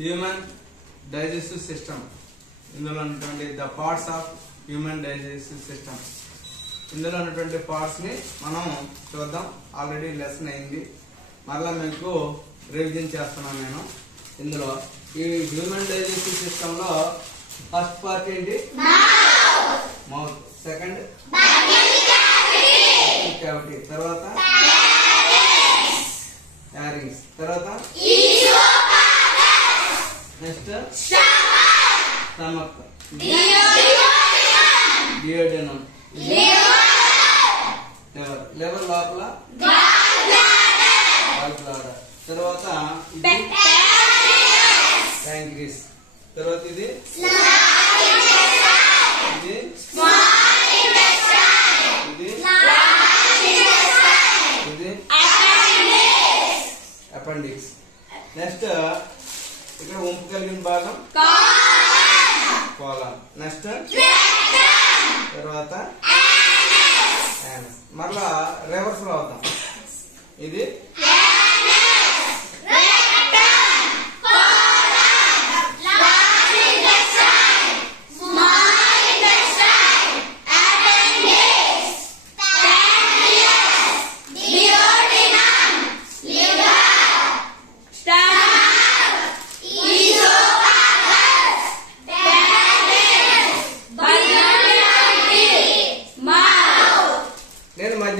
Human digestive system. ఇందులో ఉన్నటువంటి the parts of human digestive system. ఇందులో ఉన్నటువంటి పార్ట్స్ ని మనం చూద్దాం. ఆల్రెడీ లెసన్ అయింది, మరలా మీకు రివిజన్ చేస్తున్నాను నేను. ఇందులో ఈ హ్యూమన్ డైజెస్టివ్ సిస్టమ్ లో ఫస్ట్ పార్ట్ ఏంటి? మౌత్. Second cavity. తర్వాత యారింగ్స్. తర్వాత నెక్స్ట్ స్టమక్, డియోడెనమ్, లివర్ లోపల గాల్ బ్లాడర్. తర్వాత ప్యాంక్రియాస్. తర్వాత ఇది అపెండిక్స్. నెక్స్ట్ ఇక్కడ వంపు కలిగిన భాగం కోలన్. నెక్స్ట్ తర్వాత మరలా రివర్స్ లో అవుతాం. ఇది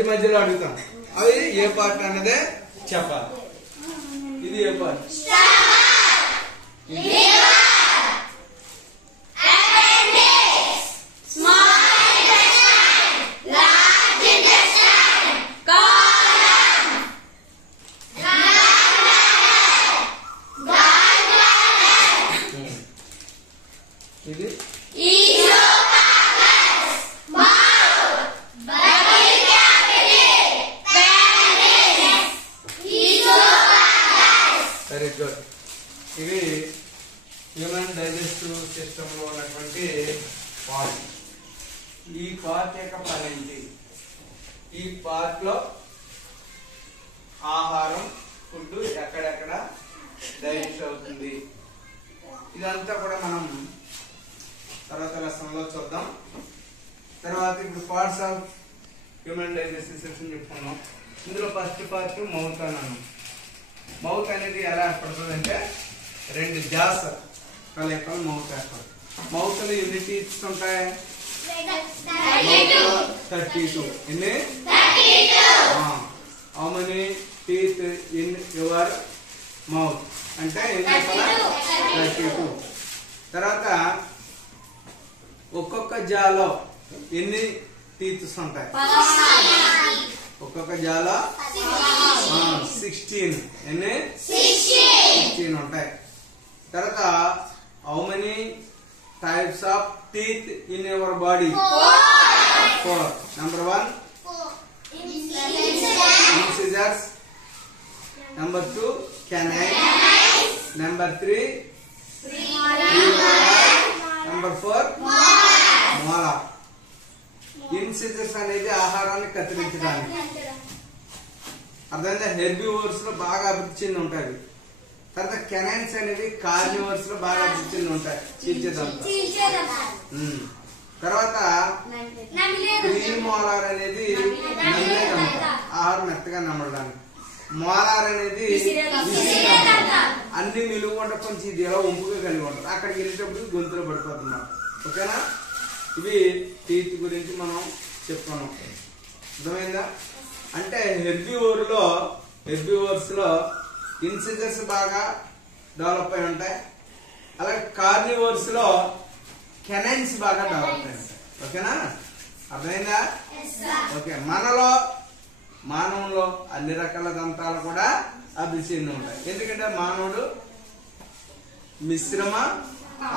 మధ్యలో అడుగుతాను, అవి ఏ పార్ట్ అన్నదే చెప్పాలి. ఇది ఏ పార్ట్? ఇది వెరీ గుడ్. ఇవి హ్యూమన్ డైజెస్టివ్ సిస్టమ్ లో ఉన్నటువంటి పార్ట్. ఈ పార్ట్ యొక్క పని ఏంటి? ఈ పార్ట్ లో ఆహారం, ఫుడ్ ఎక్కడెక్కడ డైజెస్ట్ అవుతుంది, ఇదంతా కూడా మనం తర్వాత లెసన్ లో చూద్దాం. తర్వాత ఇప్పుడు parts of human digestive system చెప్పుకున్నాం. ఇందులో ఫస్ట్ పార్ట్ మౌత్ అన్నాను. మౌత్ అనేది ఎలా ఏర్పడుతుంది అంటే రెండు జాస్ కలయికలు మౌత్ ఏర్పడుతుంది. మౌత్ లో ఎన్ని టీత్స్ ఉంటాయి? 32. ఎన్ని? How many teeth in your mouth అంటే 32. తర్వాత ఒక్కొక్క జాలో ఎన్ని టీత్స్ ఉంటాయి? ఒక్కొక్క జాలో 16. ఎన్ని? 16 ఉంటాయి. తర్వాత how many types of teeth in your body? 4. Number 1 incisors, number 2 canines, number 3 number 4 molar. Incisors అనేది ఆహారాన్ని కత్తిరించడానికి. అర్థమైందా? హెర్బివోర్స్ లో బాగా అభివృద్ధి చెంది ఉంటాయి. తర్వాత కెనైన్స్ అనేవి కార్నివోర్స్ లో బాగా అభివృద్ధి చెంది ఉంటాయి, చీల్చేదంతా. తర్వాత ప్రీమోలార్ అనేది ఆహారం మెత్తగా నమ్మడానికి. మోలార్ అనేది అన్ని నిలువ కొంచెం ఇది ఎలా వంపుగా కలిగి ఉంటుంది. అక్కడికి వెళ్ళేటప్పుడు గొంతులో పడిపోతున్నారు. ఓకేనా? ఇవి టీత్ గురించి మనం చెప్పుకున్నాం. అర్థమైందా? అంటే హెర్బివోర్స్ లో ఇన్సిజర్స్ బాగా డెవలప్ అయి ఉంటాయి. అలాగే కార్నివోర్స్ లో కెనైన్స్ బాగా డెవలప్ అయి ఉంటాయి. ఓకేనా? అర్థమైందా? ఓకే. మానవులో అన్ని రకాల దంతాలు కూడా అభివృద్ధి చెంది ఉంటాయి. ఎందుకంటే మానవుడు మిశ్రమ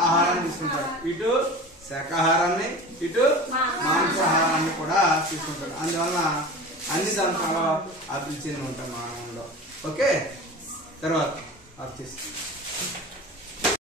ఆహారాన్ని తీసుకుంటాడు. ఇటు శాకాహారాన్ని, ఇటు మాంసాహారాన్ని కూడా తీసుకుంటాడు. అందువల్ల అన్ని దంతాలు అభివృద్ధి చెంది ఉంటాయి మానవులో. ఓకే, తర్వాత వచ్చేసి